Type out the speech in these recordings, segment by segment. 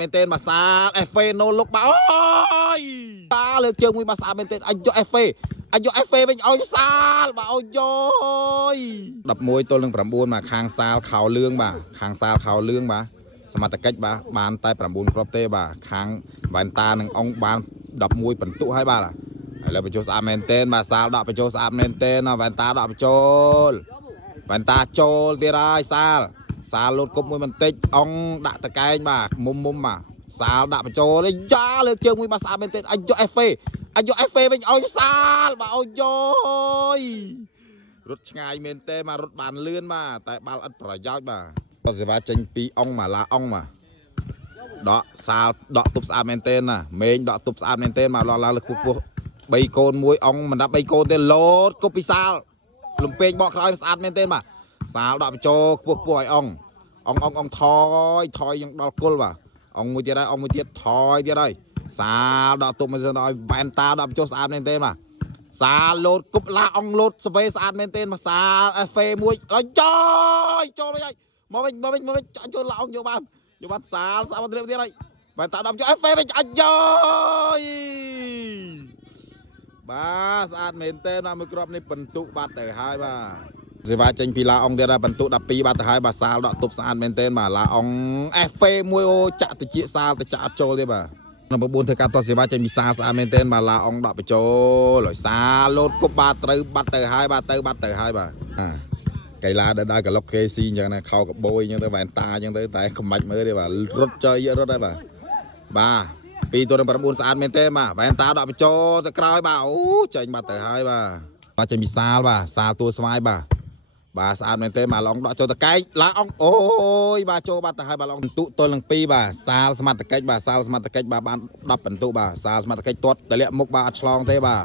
មែនទេមកសាអេហ្វេណូលុកបាទអូយតាលើកជើងមួយមកសាមែនទេអាយុអេហ្វេវិញឲ្យសាលបាទអូយ11ទល់នឹង9មកខាងសាលខោលឿងបាទខាងសាលខោលឿងបាទសមត្ថកិច្ចបាទបានតែ9គ្រាប់ទេបាទខាងវ៉ែនតានឹងអង្គបាន11បន្ទុកហើយបាទឥឡូវបញ្ចូលស្អាតមែនទេបាទសាលដកបញ្ចូលស្អាតមែនទេវ៉ែនតាដកបញ្ចូលវ៉ែនតាចូលទៀតហើយសាលលោតគប់មួយបន្តិចអង្គដាក់តកែងបាទមុំបាទសាលដាក់បញ្ចូលនេះយ៉ាលើកជើងមួយបាទស្អាតមែនទេអាយុអេហ្វេវិញឲ្យសាលបាទអូយរត់ឆ្ងាយមែនទេមករត់បានលឿនបាទតែបាល់ឥតប្រយោជន៍បាទសេវាចេញពីអង្គមកឡាអង្គមកដកសាលដកទប់ស្អាតមែនទេណាមេងដកទប់ស្អាតមែនទេមកឡើងលើខ្ពស់3កូនមួយអង្គមិនដាក់3កូនទេលោតគប់ពីសាលលំពេងបកក្រោយស្អាតមែនទេបាទសាលដកបញ្ចូលខ្ពស់ឲ្យអង្គថយយ៉ាងដល់គល់បាទអង្គមួយទៀតហើយអង្គមួយទៀតថយទៀតហើយសាលដកទប់មកឲ្យវ៉ែនតាដកបញ្ចូលស្អាតមែនទេបាទសាលលោតគប់ឡាអង្គលោតស្វេស្អាតមែនទេមកសាលអេហ្វេមួយហើយចូលវិញហើយមកវិញចូលឡាអង្គយកបានសាលស្អាតទៀតហើយវ៉ែនតាដកចូលអេហ្វេវិញអាយ៉យបាទស្អាតមែនទេណាមួយគ្រាប់នេះបន្ទុកបាត់ទៅហើយបាទសេវាចេញពីឡាអង្គទៀតហើយបន្ទុក12បាត់ទៅហើយបាទសាលដកទប់ស្អាតមែនទេបាទឡាអង្គអេហ្វេមួយអូចាក់តិចសាលទៅចាក់អត់ចូលទេបាទnumber 4ធ្វើការតសេវាចេញពីសាលស្អាតមែនទេបាទឡាអង្គដកបញ្ចូលឲ្យសាលលោតគប់បាទត្រូវបាត់ទៅហើយបាទកីឡាដែលក្លុក KC អញ្ចឹងណាខោកបូយអញ្ចឹងទៅវ៉ែនតាអញ្ចឹងទៅតែខ្មាច់មើលទេបាទរត់ចុយរត់ហើយបាទ2ទល់នឹង9ស្អាតមែនទេបាទវ៉ែនតាដកបញ្ចូលទៅក្រោយបាទអូចេញបាត់ទៅហើយបាទចេញពីសាលបាទសាលតួស្វាយបាទស្អាតមែនទេបាទឡងដកចូលតកែកឡាអង្គអូយបាទចូលបាត់ទៅហើយបាទឡងបន្ទុទល់នឹង2បាទសាលសមត្ថកិច្ចបាទបាន10បន្ទុបាទសាលសមត្ថកិច្ចទាត់តលាក់មុខបាទអត់ឆ្លងទេបាទ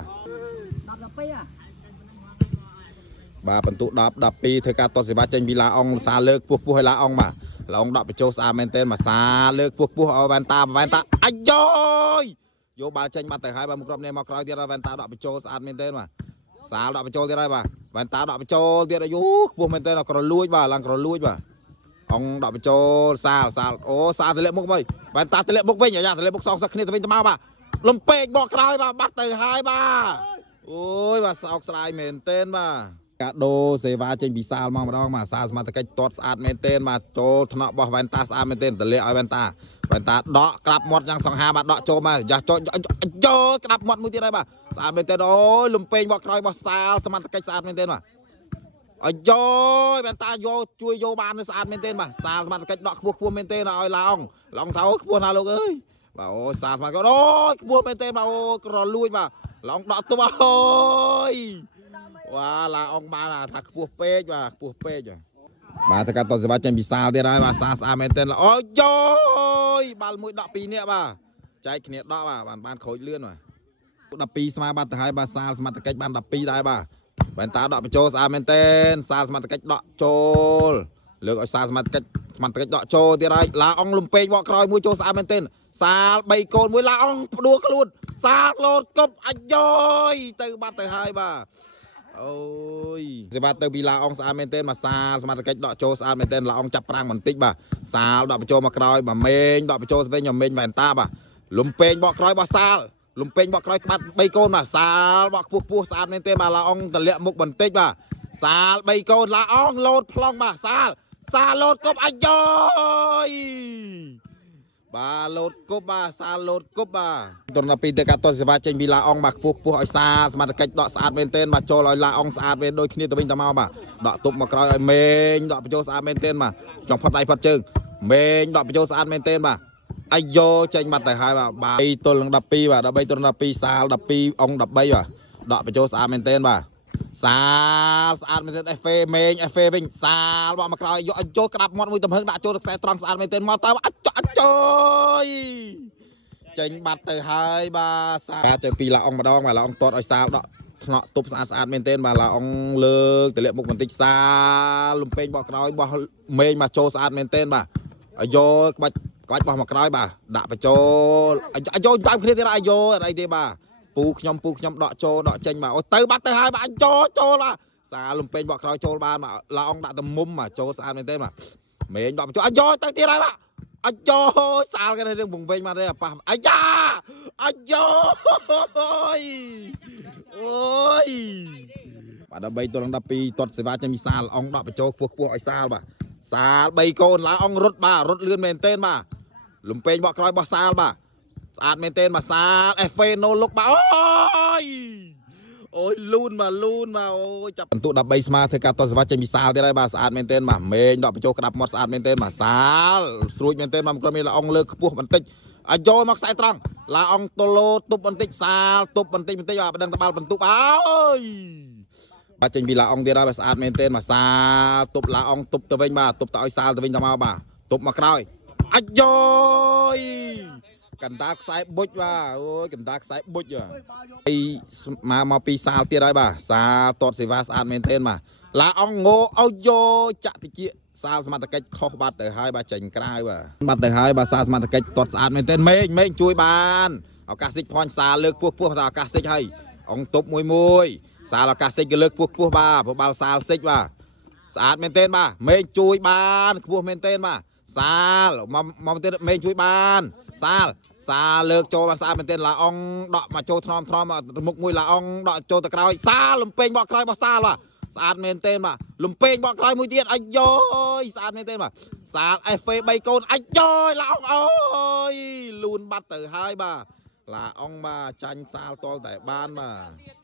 បាទបន្ទុ10 12ធ្វើការទាត់សេវាចេញពីឡាអង្គសាលលើកពោះឲ្យឡាអង្គបាទឡាអង្គដកបញ្ចូលស្អាតមែនទេបាទសាលលើកពោះឲ្យវ៉ែនតាអាយយកបាល់ចេញបាត់ទៅហើយបាទមួយគ្រាប់នេះមកក្រោយទៀតហើយវ៉ែនតាដកបញ្ចូលស្អាតមែនទេបាទសាលដកបញ្ចូលទៀតហើយបាទវ៉ែនតាដកបញ្ចូលទៀតអាយុខ្ពស់មែនទេក្រលួចបាទឡើងក្រលួចបាទអង្គដកបញ្ចូលសាលអូសាលទម្លាក់មុខវិញវ៉ែនតាទម្លាក់មុខវិញអាយ៉ាទម្លាក់មុខសងសឹកគ្នាទៅវិញទៅមកបាទលំពេកបកក្រោយបាទបាត់ទៅហើយបាទអូយបាទសោកស្ដាយមែនទេបាទកាដូសេវាចេញពីសាលមកម្ដងបាទសាលសមត្ថកិច្ចទាត់ស្អាតមែនទេបាទចូលថ្នាក់របស់វ៉ែនតាស្អាតមែនទេទម្លាក់ឲ្យវ៉ែនតាដកក្រាបមាត់យ៉ាងសង្ហាបាទដកចូលមកយ៉ាចូលយកក្រាបមាត់មួយទៀតហើយបាទស្អាតមែនទេអូយលំពេងបកក្រោយរបស់សាលសមត្ថកិច្ចស្អាតមែនទេបាទអាយវ៉ែនតាជួយយកបានស្អាតមែនទេបាទសាលសមត្ថកិច្ចដកខ្ពស់មែនទេឲ្យឡងថាអូខ្ពស់ណាលោកអើយបាទអូសាលសមត្ថកិច្ចអូខ្ពស់មែនទេបាទអូក្រលួចបាទឡងដកទប់អូយវ៉ាឡាអង្គបានថាខ្ពស់ពេកបាទបាទទៅកាត់តសេវាចេញពីសាលទៀតហើយបាទសាលស្អាតមែនទេអូយបាល់មួយដក2នាក់បាទចែកគ្នាដកបាទបានខូចលឿនបាទ12ស្មើបាត់ទៅហើយបាទសាលសមត្ថកិច្ចបាន12ដែរបាទវ៉ែនតាដកបញ្ចូលស្អាតមែនទេសាលសមត្ថកិច្ចដកចូលលើកឲ្យសាលសមត្ថកិច្ចដកចូលទៀតហើយឡាអង្គលំពេងបកក្រោយមួយចូលស្អាតមែនទេសាល3កូនមួយឡាអង្គផ្ដួលខ្លួនសាលលោតគប់អាយទៅបាត់ទៅហើយបាទអូយសេវាទៅពីឡាអង្គស្អាតមែនទេមកសាលសមត្ថកិច្ចដកចូលស្អាតមែនទេឡាអង្គចាប់ប្រាំងបន្តិចបាទសាលដកបញ្ចូលមកក្រោយបាទមេងដកបញ្ចូលវិញមេងវ៉ែនតាបាទលំពេងបកក្រោយរបស់សាលលំពេងបកក្រោយក្បាត់3កូនបាទសាលបកខ្ពស់ស្អាតមែនទេបាទឡាអង្គទម្លាក់មុខបន្តិចបាទសាល3កូនឡាអង្គលោតប្លង់បាទសាលលោតគប់អាយបាទលោតគប់បាទសាលលោតគប់បាទទនពីទៅកាត់តសេវាចេញពីឡាអង្គបាទខ្ពស់ឲ្យសាលសមត្ថកិច្ចដកស្អាតមែនទេបាទចូលឲ្យឡាអង្គស្អាតវិញដូចគ្នាទៅវិញទៅមកបាទដកទប់មកក្រោយឲ្យមេងដកបញ្ចូលស្អាតមែនទេបាទចង់ផាត់ដៃផាត់ជើងមេងដកបញ្ចូលស្អាតមែនទេបាទអាយចេញបាត់ទៅហើយបាទ3ទល់នឹង12បាទ13ទល់នឹង12សាល12អង្គ13បាទដកបញ្ចូលស្អាតមែនទេបាទសាលស្អាតមែនទេអេហ្វេមេងអេហ្វេវិញសាលបកមកក្រោយយកចូលក្តាប់មាត់មួយទំហឹងដាក់ចូលខ្សែត្រង់ស្អាតមែនទេមកទៅអាចចូលចេញបាត់ទៅហើយបាទសាលទៅពីឡាអង្គម្ដងបាទឡាអង្គទាត់ឲ្យសាលដកថ្នាក់ទប់ស្អាតមែនទេបាទឡាអង្គលើកទម្លាក់មុខបន្តិចសាលលំពេងបកក្រោយបោះមេងមកចូលស្អាតមែនទេបាទអាយក្បាច់បោះមកក្រោយបាទដាក់បញ្ចូលអាយតាមគ្នាទៀតអាយអីទេបាទពូខ្ញុំដកចូលដកចេញបាទអូទៅបាត់ទៅហើយបាទចូលបាទសាលំពេងបកក្រោយចូលបានបាទឡាអង្គដាក់ទៅមុំបាទចូលស្អាតមែនទេបាទមេងដកបញ្ចូលអាយទៅទៀតហើយបាទ អាយ៉សាលគេរឿងពងវិញមកទេប៉ះអាយ៉ាអាយ៉អូយបាទ13ទល់នឹង12ទាត់សេវាចេញពីសាលអងដកបញ្ចូលខ្ពស់ឲ្យសាលបាទសាល3កូនឡាអងរត់បាទរត់លឿនមែនទែនបាទលំពេងបកក្រោយរបស់សាលបាទស្អាតមែនទែនបាទសាលអេហ្វេណូលុកបាទអូយលូនបាទអូយចាប់បន្ទុ13ស្មើធ្វើការទាត់សេវាចេញពីសាលទៀតហើយបាទស្អាតមែនទែនបាទមេងដកបញ្ចូលក្តាប់មាត់ស្អាតមែនទែនបាទសាលស្រួចមែនទែនបាទក្រុមនេះឡាអងលើកខ្ពស់បន្តិចឲ្យយកមកខ្សែត្រង់ឡាអងតូឡូទប់បន្តិចសាលទប់បន្តិចបាទបដិងតបាល់បន្ទុកអើយបាទចេញពីឡាអងទៀតហើយបាទស្អាតមែនទែនបាទសាលទប់ឡាអងទប់ទៅវិញបាទទប់ទៅឲ្យសាលទៅវិញទៅមកបាទទប់មកក្រោយអាយ៉យកណ្ដាលខ្សែបុចបាទអូយកណ្ដាលខ្សែបុចមកពីសាលទៀតហើយបាទសាលតតសេវាស្អាតមែនទែនបាទឡាអងងោឲ្យយកចាក់តិចសាលសមត្ថកិច្ចខុសបាត់ទៅហើយបាទចេញក្រៅបាទទៅហើយបាទសាលសមត្ថកិច្ចតតស្អាតមែនទែនមេឃជួយបានឱកាសសិចផនសាលលើកពោះថាឱកាសសិចហើយអងទប់មួយសាលឱកាសសិចក៏លើកពោះបាទប្របាល់សាលសិចបាទស្អាតមែនទែនបាទមេឃជួយបានខ្ពស់មែនទែនបាទសាលមកទៀតមេឃជួយបានសាលលើកចូលបានស្អាតមែនទែនឡាអងដកមកចូលថ្នមមុខមួយឡាអងដកចូលទៅក្រោយសាលលំពេងបកក្រោយរបស់សាលបាទស្អាតមែនទែនបាទលំពេងបកក្រោយមួយទៀតអាយ៉យស្អាតមែនទែនបាទសាល FV 3កូនអាយ៉យឡាអងអើយលូនបាត់ទៅហើយបាទឡាអងបាទចាញ់សាលតលតែបានបាទ